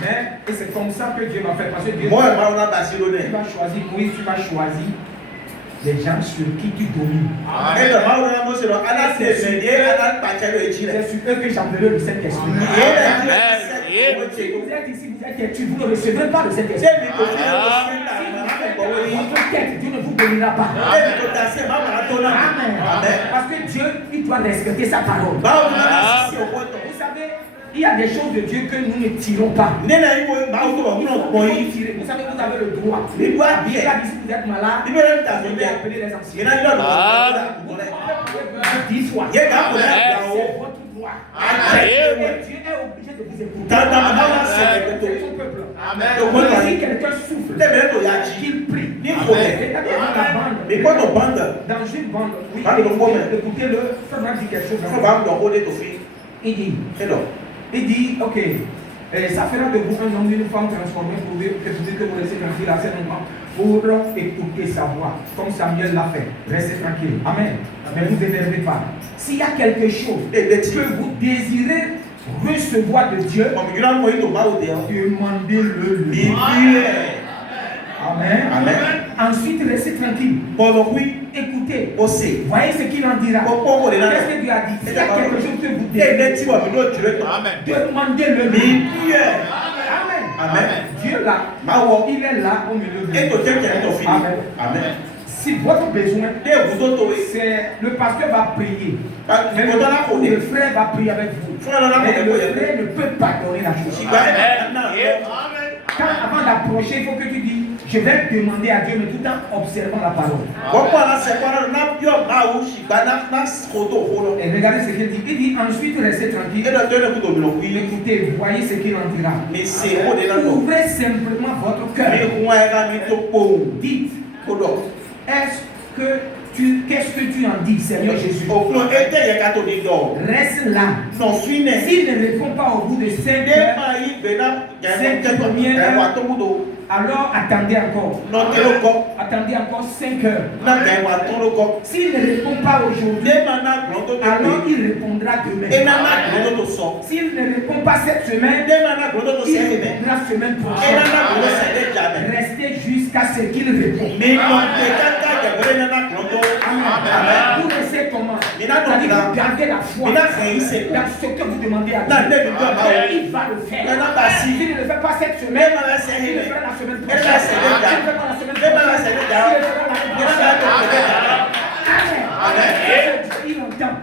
Mais et c'est comme ça que Dieu va faire. Parce que Dieu Moi, tu vas choisir Moïse, tu vas choisir les gens sur qui tu domines. C'est sur eux que j'enverrai le Saint-Esprit. Si vous êtes ici, vous êtes têtu, vous ne recevrez pas le Saint-Esprit. Votre tête, Dieu ne vous bénira pas. Amen. Parce que Dieu, il doit respecter sa parole. Vous savez, il y a des choses de Dieu que nous ne tirons pas. Vous savez, vous avez le droit. Si vous êtes malade, vous pouvez appeler les anciens. 10 fois. C'est votre droit. Et Dieu est obligé de vous écouter. C'est son peuple. Si quelqu'un souffle, qu'il prie. Dans une bande, oui, écoutez-le, ça dit quelque chose. Il dit, ok, ça fera de vous un homme, une femme transformée pour que vous restez tranquille assez longtemps pour écouter sa voix, comme Samuel l'a fait. Restez tranquille. Amen. Mais vous énervez pas. S'il y a quelque chose que vous désirez recevoir de Dieu, demandez-le. Amen. Amen. Ensuite, restez tranquille. Écoutez. Voyez ce qu'il en dira. Qu'est-ce que Dieu a dit? S'il y a quelque chose que vous désirez, demandez-le. Amen. Amen. Dieu là, il est là au milieu de vous. Amen. Amen. Si votre besoin, c'est le pasteur va prier. Le frère va prier avec vous. Mais le frère ne peut pas donner la chose. Quand avant d'approcher, il faut que tu dis, je vais demander à Dieu, mais tout en observant la parole. Et regardez ce qu'il dit. Il dit ensuite restez tranquille. Écoutez, voyez ce qu'il en dira. Ouvrez simplement votre cœur. Dites, qu'est-ce que tu en dis, Seigneur Jésus? Reste là. S'il ne répond pas au bout de 5 heures, alors attendez encore. Attendez encore 5 heures. S'il ne répond pas aujourd'hui, alors il répondra demain. S'il ne répond pas cette semaine, il répondra la semaine prochaine. Restez jusqu'à ce qu'il réponde. Vous laissez comment? C'est-à-dire vous gardez la foi dans ce que vous demandez à Dieu. Il va le faire. S'il ne le fait pas cette semaine, il le fera la semaine prochaine. Il le fera la semaine prochaine. Il entend.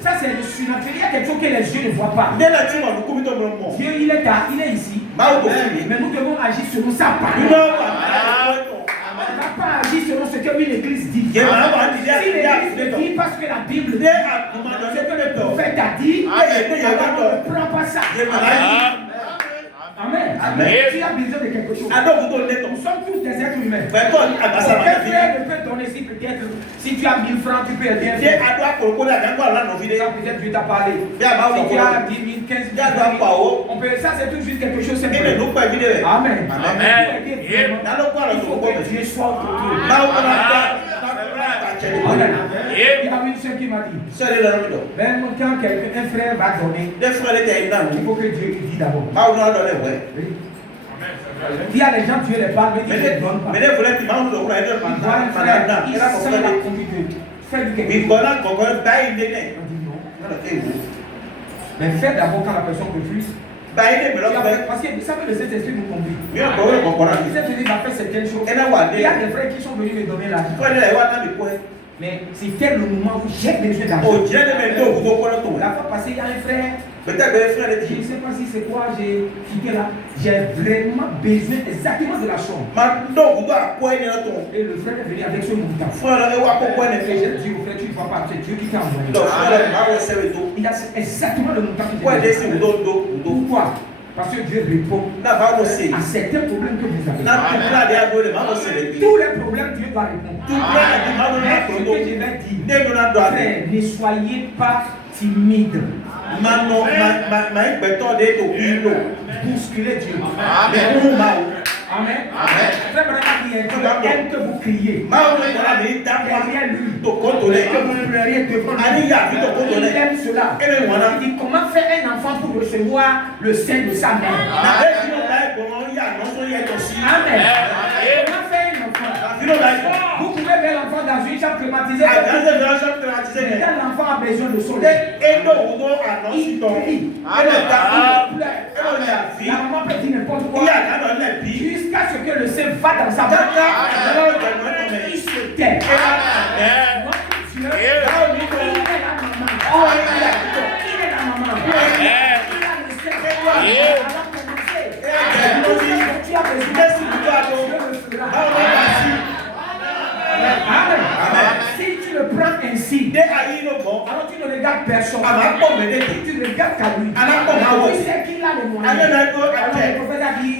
Ça c'est le surnaturel. Il y a quelque chose que les yeux ne voient pas. Dieu il est ici. Mais nous devons agir selon sa parole. On ne va pas agir selon ce que l'église dit. Si l'église dit parce que la Bible dit, ce que le prophète a dit, on ne prend pas ça. Amen. Amen. Tu as besoin de quelque chose. Nous sommes tous des êtres humains. Aucun frère ne peut donner si peut-être si tu as 1000 francs, tu peux aider un frère. Peut-être Dieu t'a parlé. Si tu as 10 000, 15 000, on peut, ça c'est tout juste quelque chose. Amen. Amen. Il faut que Dieu soit autour de nous. Il y a une soeur qui m'a dit, même quand un frère va donner, il faut que Dieu lui dise d'abord. Il y a des gens, Dieu les parle, mais Dieu ne les donne pas. Il sent la conduite. Fais du quelque chose. On dit non. Mais fais d'abord quand la personne refuse. Parce que vous savez, le Saint-Esprit nous conduit. Le Saint-Esprit va faire certaines choses. Il y a des frères qui sont venus me donner l'argent. Mais c'était le moment où j'ai besoin d'argent. La fois passée, il y a un frère. Je ne sais pas si c'est quoi j'ai quitté là. J'ai vraiment besoin exactement de la somme. Et le frère est venu avec ce montant. Et j'ai dit au frère, tu ne vois pas, c'est Dieu qui t'a envoyé. Il a exactement le montant que j'ai besoin. Pourquoi? Parce que Dieu répond à certains problèmes que vous avez. Tous les problèmes, Dieu va répondre. Mais ce que je vais dire, frère, ne soyez pas timide. Bousculez Dieu. Amen. Frère Branham dit, Dieu aime que vous criez. Derrière lui, que vous pleuriez devant lui. Il aime cela. Il dit, comment faire un enfant pour pour recevoir le sein de sa mère. Amen. Comment faire un enfant? Vous pouvez mettre l'enfant dans une chambre climatisée. Quand l'enfant a besoin de soleil, il crie. La maman peut dire n'importe quoi jusqu'à ce que le sein va dans sa bouche. Il se tait. Notre Dieu, il est la maman. Il est la maman. Il a le sein. Alors commencez. Tu as besoin de Dieu le fera. Amen. Si tu le prends ainsi, alors tu ne regardes personne. Tu ne regardes qu'à lui. Tu sais qu'il a les moyens. Alors le prophète a dit,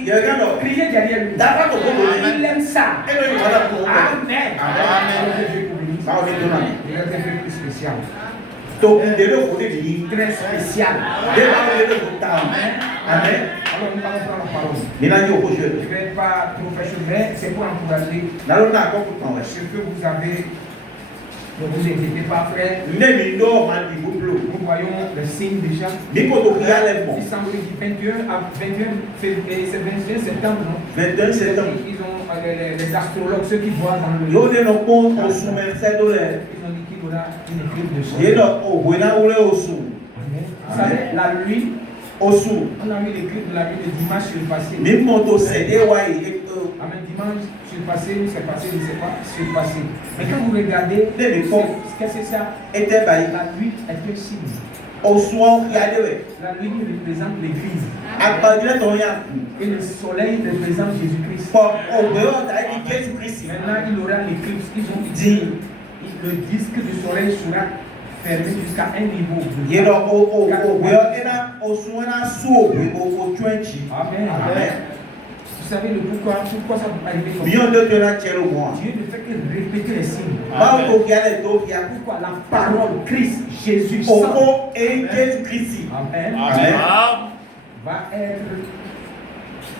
criez derrière lui. Il aime ça. Amen. Il est un peu plus spécial. Très spécial. Amen. Alors nous allons prendre la parole. Je ne vais pas trop faire, c'est pour encourager ce que vous avez. Ne vous inquiétez pas, frère. Nous voyons le signe déjà. Il semble que 21 février, c'est 21 septembre, non? 21 septembre. Ils ont les astrologues, ceux qui voient dans le. Ils ont dit qu'il y aura une éclipse de soleil. Vous savez, la lune. On a eu l'éclipse de la lune de dimanche sur le passé. Amen. Dimanche sur le passé, c'est passé, je ne sais pas, sur le passé. Mais quand vous regardez, qu'est-ce que c'est ça? La lune est un signe. La lune représente l'Église. Et le soleil représente Jésus-Christ. Maintenant, il aura l'éclipse. Ils ont dit le disque du soleil sera fermé jusqu'à un niveau. Amen. Vous savez le pourquoi ça peut arriver comme ça? Dieu ne fait que répéter les signes. Pourquoi la parole Christ, Jésus, Amen. Va être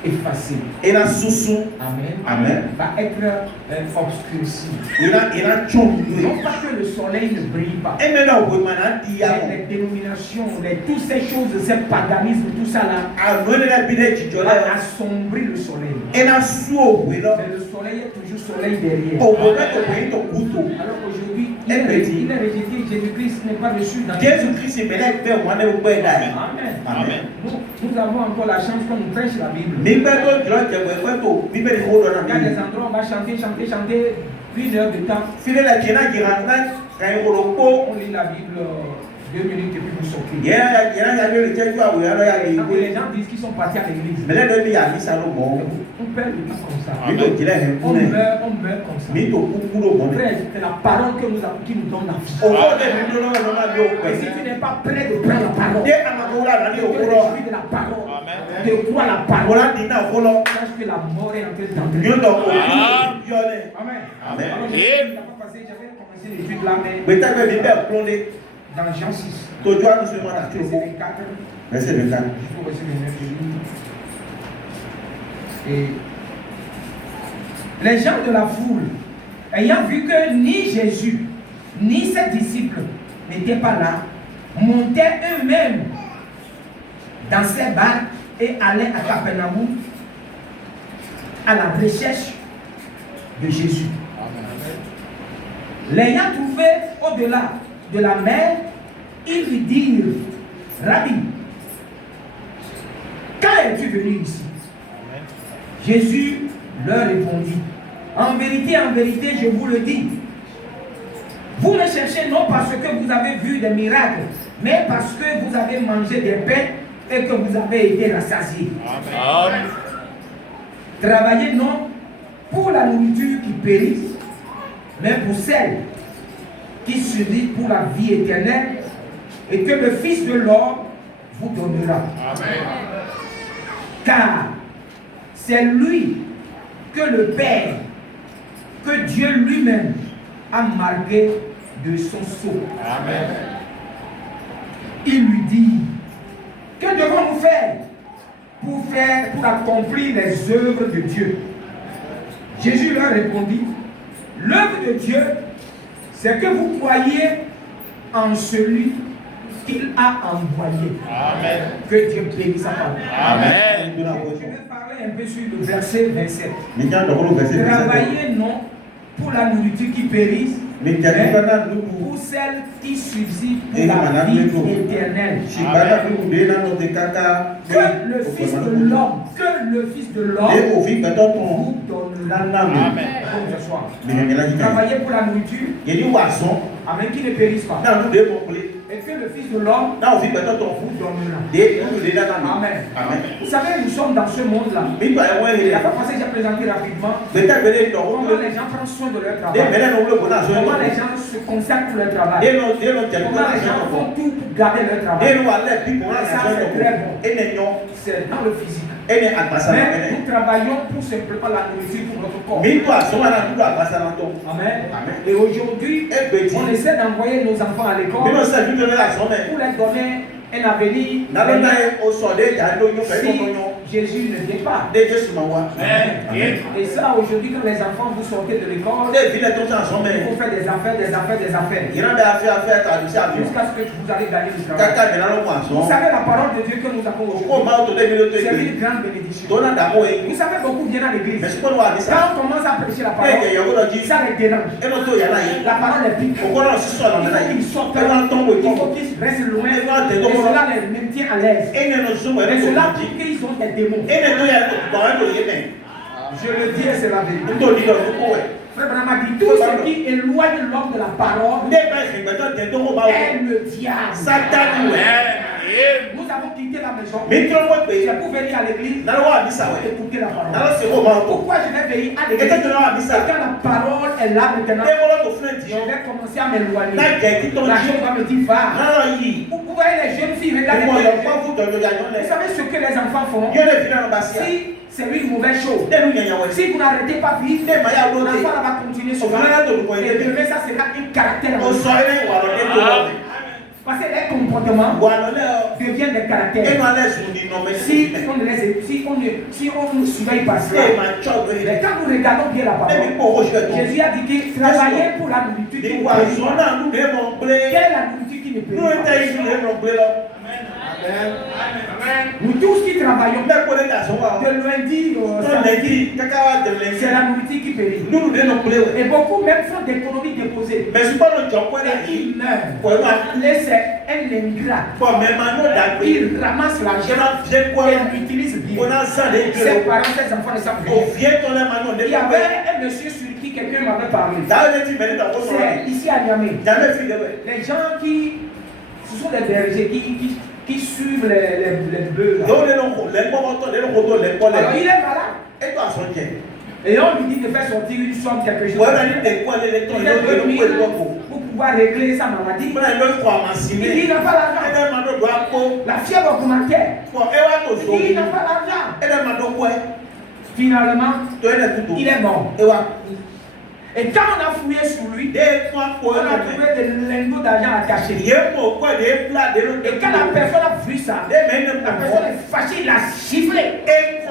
effacé. Amen. Va être obscurci. Non pas que le soleil ne brille pas. Mais les dénominations, toutes ces choses, ces paganismes, tout ça là, va assombrir le soleil. Mais le soleil est toujours soleil derrière. Alors aujourd'hui, il est rejeté. Jésus-Christ n'est pas reçu dans Amen. Nous avons encore la chance quand nous prêche la Bible. Il y a des endroits où on va chanter 1 heure de temps. On lit la Bible 2 minutes et puis vous sortez. Les gens disent qu'ils sont partis à l'église. On perd le temps comme ça. On meurt comme ça. Frère, c'est la parole qui nous donne la vie. Et si tu n'es pas prêt de prendre la parole, de la parole, de croire la parole, sache que la mort est en train d'entrer. Amen. Alors, j'avais commencé l'étude là, mais dans Jean 6, verset 24. Et les gens de la foule, ayant vu que ni Jésus, ni ses disciples n'étaient pas là, montaient eux-mêmes dans ces barques et allaient à Capernaum à la recherche de Jésus. L'ayant trouvé au-delà de la mer, ils lui dirent, Rabbi, quand es-tu venu ici? Jésus leur répondit, en vérité, je vous le dis, vous me cherchez non parce que vous avez vu des miracles, mais parce que vous avez mangé des pains et que vous avez été rassasiés. Amen. Travaillez non pour la nourriture qui périt, mais pour celle qui survit pour la vie éternelle, et que le Fils de l'homme vous donnera. Amen. Car c'est lui que le Père, que Dieu lui-même a marqué de son sceau. Amen. Il lui dit, que devons-nous faire pour accomplir les œuvres de Dieu? Jésus leur répondit, l'œuvre de Dieu, c'est que vous croyez en celui qu'il a envoyé. Amen. Que Dieu bénisse sa parole. Amen. Je vais parler un peu sur le verset 27. Travailler Travaillez non pour la nourriture qui périsse, mais pour celle qui subsiste pour la vie éternelle. Que le Fils de l'homme, vous donnera. Amen. Comme ce soir. Travaillez pour la nourriture, amen, qui ne périsse pas. Et que le Fils de l'homme vous donnera. Amen. Vous savez, nous sommes dans ce monde-là. Il n'y a pas passé, j'ai présenté rapidement comment les gens prennent soin de leur travail. Comment les gens se consacrent pour leur travail. Comment les gens font tout pour garder leur travail. Et ça, c'est très bon. C'est dans le physique. Mais nous travaillons pour simplement la nourriture pour notre corps. Amen. Et aujourd'hui, on essaie d'envoyer nos enfants à l'école pour leur donner un avenir. Si Jésus ne vient pas. Et ça, aujourd'hui, quand les enfants vous sortez de l'école, il faut faire des affaires. Jusqu'à ce que vous allez gagner le travail. Vous savez, la parole de Dieu que nous avons aujourd'hui, c'est une grande bénédiction. Vous savez, beaucoup viennent à l'église. Quand on commence à prêcher la parole, ça les dérange. La parole est pique. Il faut qu'ils sortent, il faut qu'ils restent loin. Et cela les maintient à l'aise. Et cela dit qu'ils ont des démons. Je le dis et c'est la vérité. Frère Branham a dit tout ce qui éloigne l'homme de la parole est le diable. Nous avons quitté la maison. C'est pour venir à l'église et écouter la parole. Pourquoi je vais venir à l'église? Quand la parole est là maintenant, je vais commencer à m'éloigner. La chose va me dire va. Vous voyez les jeunes filles, regardez. Vous savez ce que les enfants font? Si c'est une mauvaise chose, si vous n'arrêtez pas vite, l'enfant va continuer sur vous. Et demain, ça sera un caractère. Parce que les comportements deviennent des caractères. Si on ne surveille pas cela, mais quand nous regardons bien la parole, Jésus a dit que travailler pour la nourriture qui ne périt pas. Quelle est la nourriture qui ne périt pas? Nous tous qui travaillons de lundi au samedi, c'est la nourriture qui périt. Et beaucoup même font des économies déposées. Et ils meurent. C'est un ingrat. Il ramasse l'argent et l'utilise bien. Ses parents, ses enfants ne savent rien. Il y avait un monsieur sur qui quelqu'un m'avait parlé. C'est ici à Niamey. Les gens qui... Ce sont des bergers qui suivent les bœufs. Alors, il est malade. Et on lui dit de faire sortir une somme, quelque chose. Pour pouvoir régler sa maladie. Il dit il n'a pas l'argent. La fièvre augmentait. Il dit il n'a pas l'argent. Finalement, il est mort. Et quand on a fouillé sur lui, on a trouvé des lingots d'argent attachés. Et quand la personne a vu ça, la personne est fâchée, il a sifflé. Elle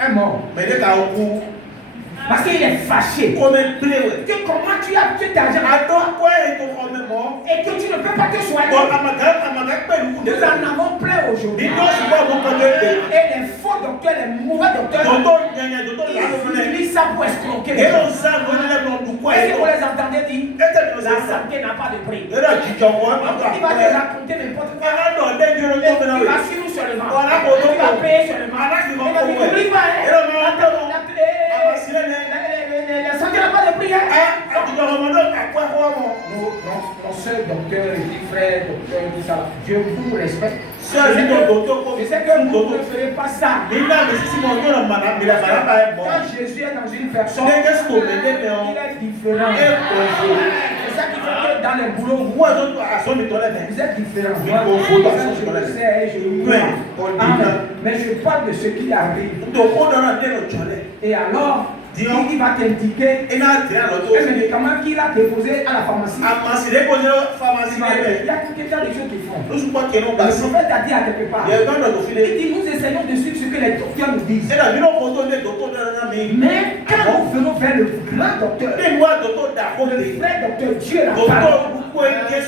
est mort. Parce qu'il est fâché. Que comment tu as tué ta argent et que tu ne peux pas te soigner. Nous en avons plein aujourd'hui. Et les faux docteurs, les mauvais docteurs, ils utilisent ça pour escroquer les gens. Est-ce que vous les entendez dire la santé n'a pas de prix? Il va te raconter n'importe quoi. Il va suivre seulement. Il va payer seulement. Il va dire n'oublie pas. La santé n'a pas de prix. Nos sœurs docteurs, les frères docteurs, tout ça, Dieu vous respecte. Je sais que vous ne ferez pas ça. Quand Jésus est dans une personne, il est différent. C'est ça qui fait que dans les boulots, vous êtes différents. Je le sais, je le vois. Mais je parle de ce qui arrive. Et alors, il va t'indiquer un médicament qu'il a déposé à la pharmacie. Il y a tout un tas de choses qu'ils font. Le prophète a dit à quelque part, il dit nous essayons de suivre ce que les docteurs nous disent. Mais quand nous venons vers le grand docteur, le vrai docteur, Dieu la parole,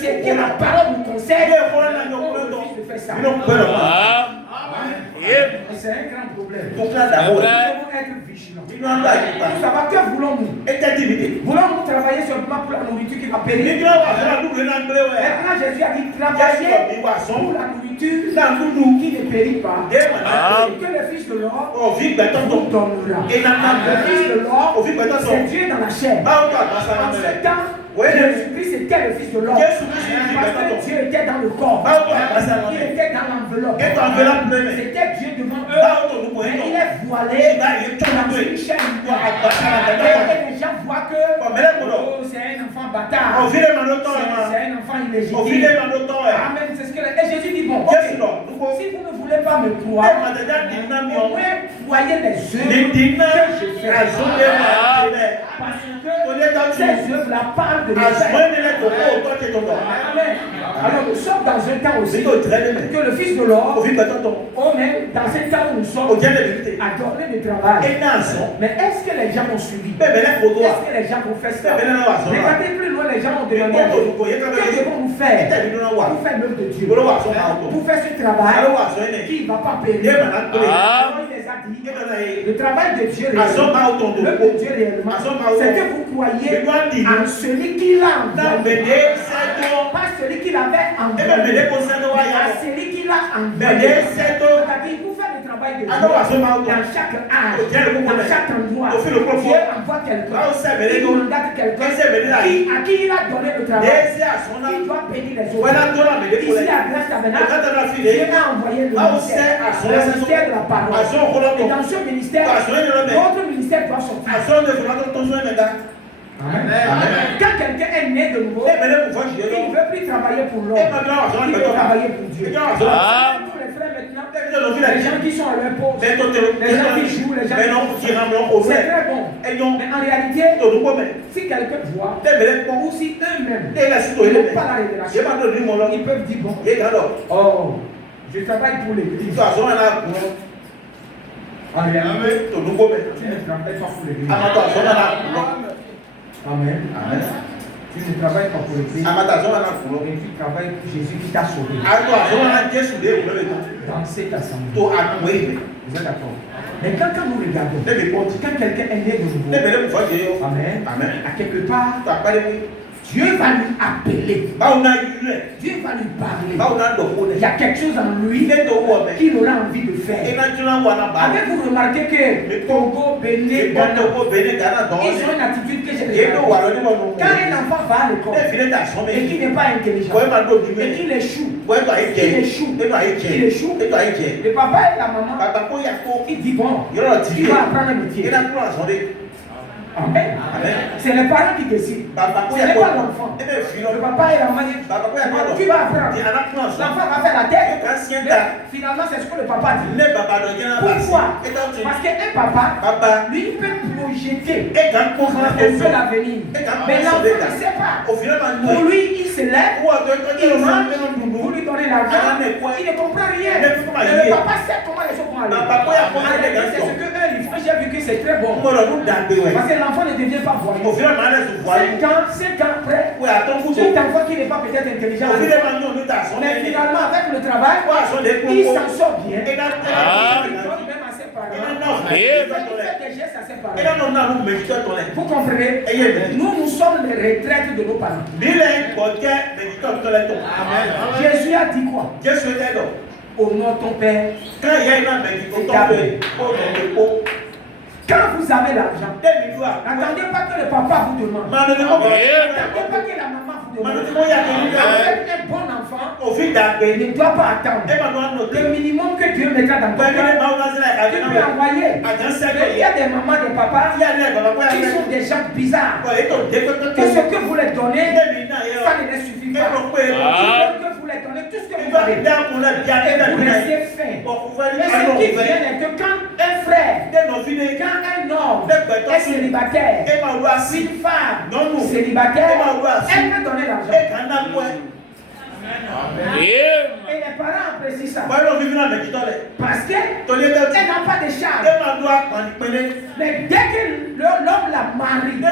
C'est que la parole nous conseille. Le Fils de faire ça. C'est un grand problème. Nous devons être vigilants. Pour savoir que voulons-nous. Voulons-nous travailler seulement pour la nourriture qui va périr. Maintenant Jésus a dit travailler pour la nourriture qui ne périt pas. Et que le Fils de l'homme nous donnera. Le Fils de l'homme, c'est Dieu dans la chair. En ce temps, Jésus-Christ était le Fils de l'homme. Parce que Dieu était dans le corps. Il était dans l'enveloppe. C'était Dieu devant eux. Mais il est voilé dans une chaîne. Et les gens voient que c'est un enfant bâtard. C'est un enfant illégitime. Amen. C'est ce que et Jésus dit bon, si vous ne voulez pas me croire, au moins voyez les œuvres que je fais. Parce que ces œuvres-là parlent de mes. Amen. Alors nous sommes dans un temps aussi que le Fils de l'homme, on est dans un temps où nous sommes à donner du travail. Mais est-ce que les gens ont suivi? Est-ce que les gens vont faire ça? Regardez plus loin, les gens ont demandé à Dieu, que devons-nous faire pour faire l'œuvre de Dieu, pour faire ce travail qui ne va pas périr. Alors il les a dit, le travail de Dieu réellement, l'œuvre de Dieu réellement, c'est que vous croyez en celui qui l'a envoyé, pas celui qui l'avait envoyé, mais à celui qui l'a envoyé. C'est-à-dire, vous faites le travail de Dieu dans chaque âge, dans chaque endroit. Dieu envoie quelqu'un, il mandate quelqu'un à qui il a donné le travail, il doit bénir les autres. Ici à Grâce Tabernacle, Dieu a envoyé le ministère de la parole. Et dans ce ministère, votre ministère doit sortir. Quand quelqu'un est né de nouveau, il ne veut plus travailler pour l'homme, il veut travailler pour Dieu. Pour les frères maintenant, les gens qui sont à leur poste, les gens qui jouent, les gens qui c'est très bon. Mais en réalité, si quelqu'un voit, ou si eux-mêmes ils n'ont pas la révélation, ils peuvent dire bon, oh, je travaille pour l'église. En réalité, tu ne travailles pas pour l'église. Amen. Amen. Tu ne travailles pas pour l'église. Mais tu travailles pour Jésus qui t'a sauvé. Dans cette assemblée. Vous êtes d'accord? Mais quand nous regardons, quand quelqu'un est né de nouveau, amen, à quelque part, Dieu va lui appeler. Dieu va lui parler. Il y a quelque chose en lui qu'il aura envie de faire. Avez-vous remarqué que Togo, Bénin, Ghana, ils ont une attitude que j'ai déjà. Quand un enfant va à l'école et qu'il n'est pas intelligent, et qu'il échoue, le papa et la maman, il dit bon, il va apprendre un métier. Amen. C'est les parents qui décident. Ce n'est pas l'enfant. Le papa et la maman disent tu vas apprendre. L'enfant va faire la tête. Mais finalement, c'est ce que le papa dit. Pourquoi? Parce qu'un papa, lui, il peut projeter un peu l'avenir. Mais l'enfant ne sait pas. Pour lui, il se lève, il mange, vous lui donnez l'argent, il ne comprend rien. Mais le papa sait comment les choses vont aller. C'est ce qu'eux, ils font. J'ai vu que c'est très bon. Parce que l'enfant ne devient pas voyant. 5 ans après, cet enfant qui n'est pas peut-être intelligent, mais finalement avec le travail, il s'en sort bien. Il donne même à ses parents. Il fait des gestes à ses parents. Vous comprenez? Nous sommes les retraites de nos parents. Jésus a dit quoi? Honore ton père. Quand vous avez l'argent, n'attendez pas que le papa vous demande. N'attendez pas que la maman vous demande. Un bon enfant ne doit pas attendre. Le minimum que Dieu mettra dans ton cœur, tu peux envoyer. Il y a des mamans, des papas qui sont des gens bizarres. Que ce que vous leur donnez, ça ne les suffit pas. Que vous leur donnez tout ce que vous avez. Et vous restez faim. Mais ce qui vient est que quand un frère, quand un homme est célibataire, une femme célibataire, elle peut donner l'argent. Et les parents apprécient ça. Parce qu'elle n'a pas de charge. Mais dès que l'homme la marie, la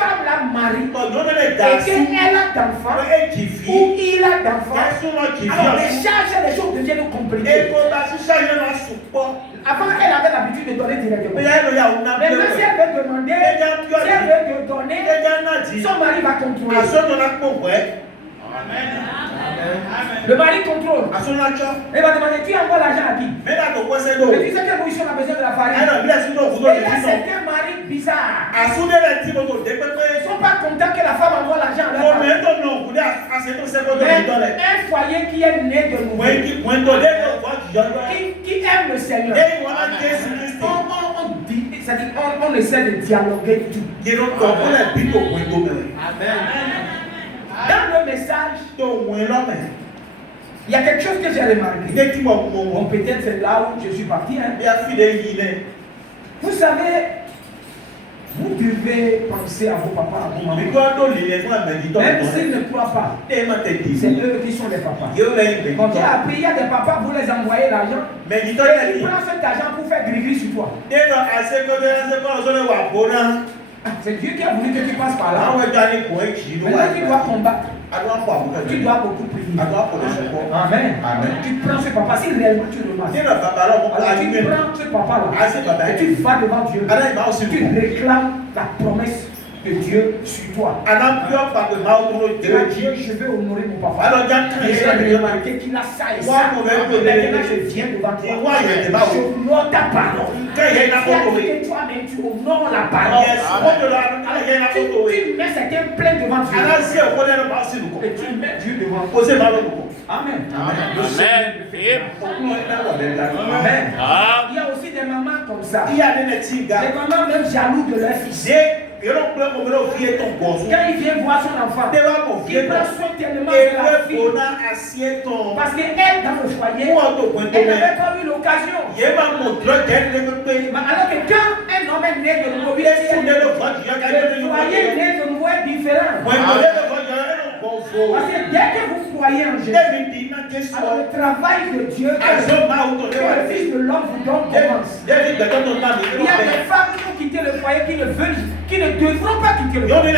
femme la marie, et qu'elle a d'enfants, ou il a d'enfants, alors les charges et les choses deviennent compliquées. Avant, elle avait l'habitude de donner directement. Mais maintenant, si elle veut demander, si elle veut donner, son mari va contrôler. Amen. Le mari contrôle. Il va demander, tu envoies l'argent à qui? Mais tu sais quelle position on a besoin de la farine. Et là, certains maris bizarres. Ils ne sont pas contents que la femme envoie l'argent à leur femme. Mais un foyer qui est né de nouveau, qui aime le Seigneur, on essaie de dialoguer tout. Amen. Dans le message, il y a quelque chose que j'ai remarqué. Bon, peut-être c'est là où je suis parti. Hein. Vous savez, vous devez penser à vos papas, à vos mamans. Même s'ils ne croient pas, c'est eux qui sont les papas. Quand tu as appris, il y a des papas, vous les envoyez l'argent. Et ils prennent cet argent pour faire gris-gris sur toi. C'est Dieu qui a voulu que tu passes par là. Maintenant, tu dois combattre. Tu dois beaucoup prier. Amen. Tu prends ce papa, si réellement tu le masses. Alors tu prends ce papa-là et tu vas devant Dieu. Tu réclames la promesse de Dieu sur toi. Dieu, je vais honorer mon papa. Et j'ai remarqué qu'il a ça et ça. Maintenant, je viens devant toi. J'honore ta parole. Toi-même, tu honores la parole. Tu mets certains pleins devant Dieu. Et tu mets Dieu devant toi. Amen. Amen. Il y a aussi des mamans comme ça. Des mamans même jaloux de leur fils. Quand il vient voir son enfant, il prend soin tellement de la fille. Parce qu'elle, dans le foyer, elle n'avait pas eu l'occasion. Alors que quand un homme est né de nouveau, le foyer né de nouveau est différent. Parce que dès que vous croyez en Jésus, alors le travail de Dieu que le Fils de l'homme vous donne commence. Il y a des femmes qui ont quitté le foyer, qui ne devront pas quitter le foyer.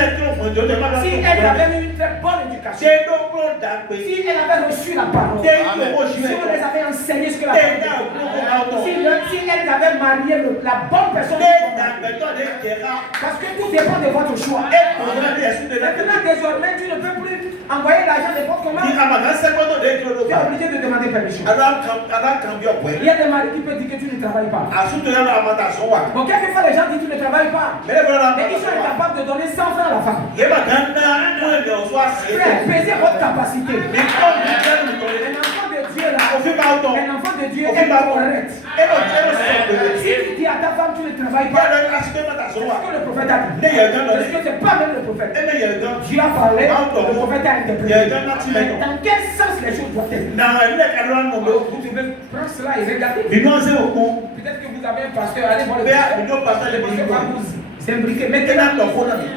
Si elles avaient eu une très bonne éducation, si elles avaient reçu la parole, si on les avait enseigné ce que la parole dit, si elles avaient marié la bonne personne, parce que tout dépend de votre choix. Maintenant, désormais, tu ne peux plus envoyer l'argent n'importe comment. Tu es obligé de demander permission. Il y a des maris qui peuvent dire que tu ne travailles pas. Bon, quelquefois les gens disent que tu ne travailles pas. Mais ils sont incapables de donner 100 francs à la femme. Pesez votre capacité. Un enfant de Dieu là, un enfant de Dieu est correct. Si tu dis à ta femme tu ne travailles pas, c'est ce que le prophète a dit. Parce que c'est pas même le prophète. Dieu a parlé, le prophète a interprété. Mais dans quel sens les choses doivent être? Vous devez prendre cela et regarder. Peut-être que vous avez un pasteur, allez voir le pasteur. S'imbriquer. Maintenant,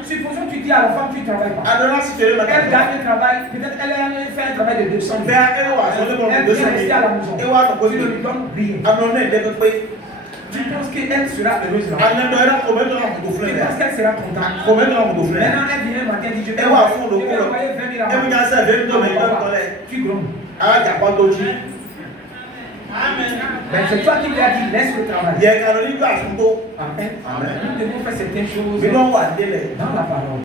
supposons que tu dis à la femme tu ne travailles pas. Elle gagne le travail, peut-être elle fait un travail de 200 000. Elle vient rester à la maison. Tu ne lui donnes rien. Tu penses qu'elle sera heureuse là? Tu penses qu'elle sera contente? Maintenant elle vient le matin et dit je vais envoyer 20 000 à tu grommes. Amen. Ben, c'est toi qui lui as dit laisse le travail. Amen. Nous devons faire certaines choses dans la parole.